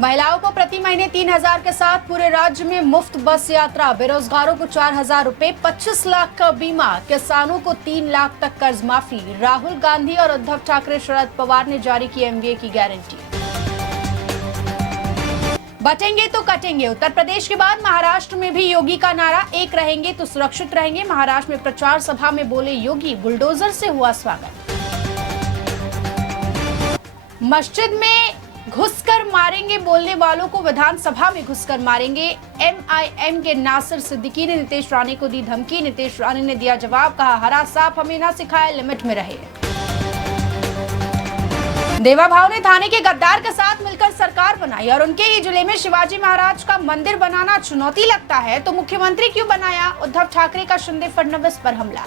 महिलाओं को प्रति महीने 3,000 के साथ पूरे राज्य में मुफ्त बस यात्रा, बेरोजगारों को 4,000 रुपए, 25 लाख का बीमा, किसानों को 3 लाख तक कर्ज माफी। राहुल गांधी और उद्धव ठाकरे शरद पवार ने जारी की एमवीए की गारंटी। बटेंगे तो कटेंगे, उत्तर प्रदेश के बाद महाराष्ट्र में भी योगी का नारा, एक रहेंगे तो सुरक्षित रहेंगे। महाराष्ट्र में प्रचार सभा में बोले योगी, बुलडोजर से हुआ स्वागत। मस्जिद में घुसकर मारेंगे बोलने वालों को विधानसभा में घुसकर मारेंगे। एमआईएम के नासिर सिद्दीकी ने नीतीश रानी को दी धमकी। नीतीश रानी ने दिया जवाब, कहा हरा सांप हमें ना सिखाए, लिमिट में रहे। देवा भाव ने थाने के गद्दार के साथ मिलकर सरकार बनाई और उनके ही जिले में शिवाजी महाराज का मंदिर बनाना चुनौती लगता है तो मुख्यमंत्री क्यों बनाया? उद्धव ठाकरे का शिंदे फडणवीस पर हमला।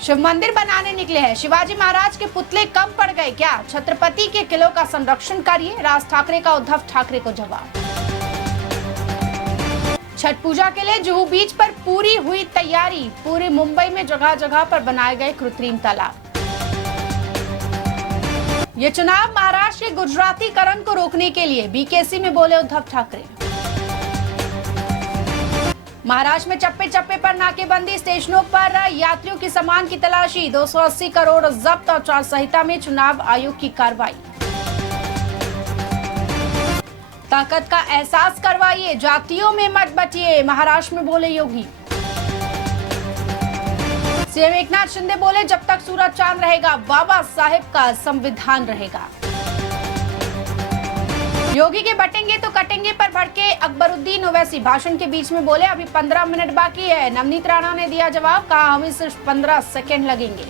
शिव मंदिर बनाने निकले हैं, शिवाजी महाराज के पुतले कम पड़ गए क्या? छत्रपति के किलों का संरक्षण करिए, राज ठाकरे का उद्धव ठाकरे को जवाब। छठ पूजा के लिए जुहू बीच पर पूरी हुई तैयारी, पूरे मुंबई में जगह जगह पर बनाए गए कृत्रिम तालाब। ये चुनाव महाराष्ट्र के गुजरातीकरण को रोकने के लिए, बीकेसी में बोले उद्धव ठाकरे। महाराष्ट्र में चप्पे चप्पे पर नाकेबंदी, स्टेशनों पर यात्रियों की सामान की तलाशी, 280 करोड़ जब्त। आचार संहिता में चुनाव आयोग की कार्रवाई। ताकत का एहसास करवाइए, जातियों में मत बटिए, महाराष्ट्र में बोले योगी। सीएम एकनाथ शिंदे बोले, जब तक सूरज चांद रहेगा बाबा साहेब का संविधान रहेगा। योगी के बटेंगे तो कटेंगे पर भड़के अकबरुद्दीन ओवैसी, भाषण के बीच में बोले अभी 15 मिनट बाकी है। नवनीत राणा ने दिया जवाब, कहा हमें सिर्फ 15 सेकेंड लगेंगे।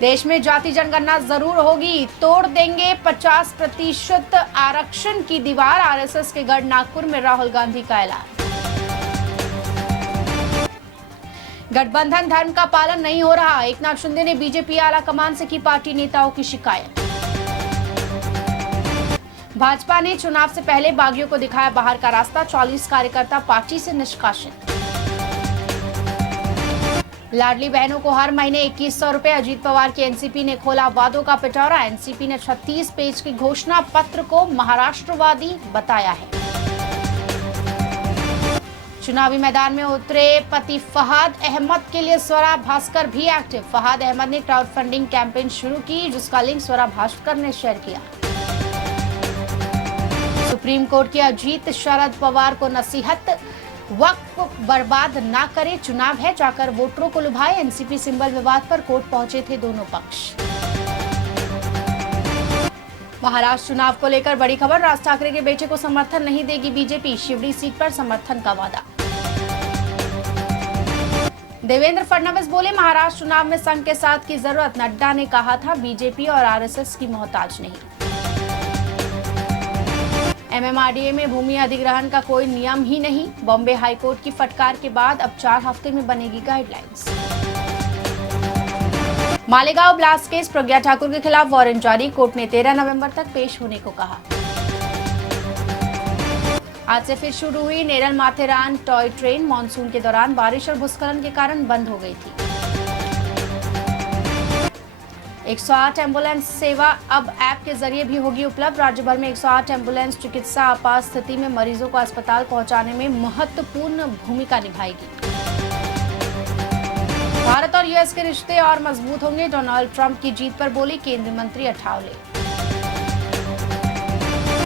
देश में जाति जनगणना जरूर होगी, तोड़ देंगे 50% आरक्षण की दीवार। आरएसएस के गढ़ नागपुर में राहुल गांधी का ऐलान। गठबंधन धर्म का पालन नहीं हो रहा, एकनाथ शिंदे ने बीजेपी आला कमान से की पार्टी नेताओं की शिकायत। भाजपा ने चुनाव से पहले बागियों को दिखाया बाहर का रास्ता, 40 कार्यकर्ता पार्टी से निष्कासित। लाडली बहनों को हर महीने 2100 रुपए, अजीत पवार की एनसीपी ने खोला वादों का पिटौरा। एनसीपी ने 36 पेज की घोषणा पत्र को महाराष्ट्रवादी बताया है। चुनावी मैदान में उतरे पति फहाद अहमद के लिए स्वरा भास्कर भी एक्टिव। फहाद अहमद ने क्राउड फंडिंग कैंपेन शुरू की, जिसका लिंक स्वरा भास्कर ने शेयर किया। सुप्रीम कोर्ट की अजीत शरद पवार को नसीहत, वक्त बर्बाद ना करे, चुनाव है जाकर वोटरों को लुभाए। एनसीपी सिंबल विवाद पर कोर्ट पहुंचे थे दोनों पक्ष। महाराष्ट्र चुनाव को लेकर बड़ी खबर, राज ठाकरे के बेटे को समर्थन नहीं देगी बीजेपी, शिवड़ी सीट पर समर्थन का वादा। देवेंद्र फडणवीस बोले महाराष्ट्र चुनाव में संघ के साथ की जरूरत, नड्डा ने कहा था बीजेपी और आरएसएस की मोहताज नहीं। एमएमआरडीए में भूमि अधिग्रहण का कोई नियम ही नहीं, बॉम्बे हाईकोर्ट की फटकार के बाद अब 4 हफ्ते में बनेगी guidelines. Malegaon blast case, Pragya Thakur के खिलाफ वारंट जारी, कोर्ट ने 13 नवंबर तक पेश होने को कहा। आज से फिर शुरू हुई Neral Matheran toy train, monsoon के दौरान बारिश और भूस्खलन के कारण बंद हो गई थी। 108 एम्बुलेंस सेवा अब ऐप के जरिए भी होगी उपलब्ध। राज्य भर में 108 एम्बुलेंस चिकित्सा आपात स्थिति में मरीजों को अस्पताल पहुंचाने में महत्वपूर्ण भूमिका निभाएगी। भारत और यूएस के रिश्ते और मजबूत होंगे, डोनाल्ड ट्रंप की जीत पर बोली केंद्रीय मंत्री अठावले।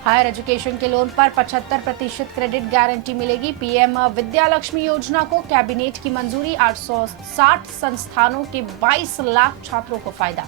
हायर एजुकेशन के लोन पर 75% क्रेडिट गारंटी मिलेगी। पीएम विद्या लक्ष्मी योजना को कैबिनेट की मंजूरी, 860 संस्थानों के 22 लाख छात्रों को फायदा।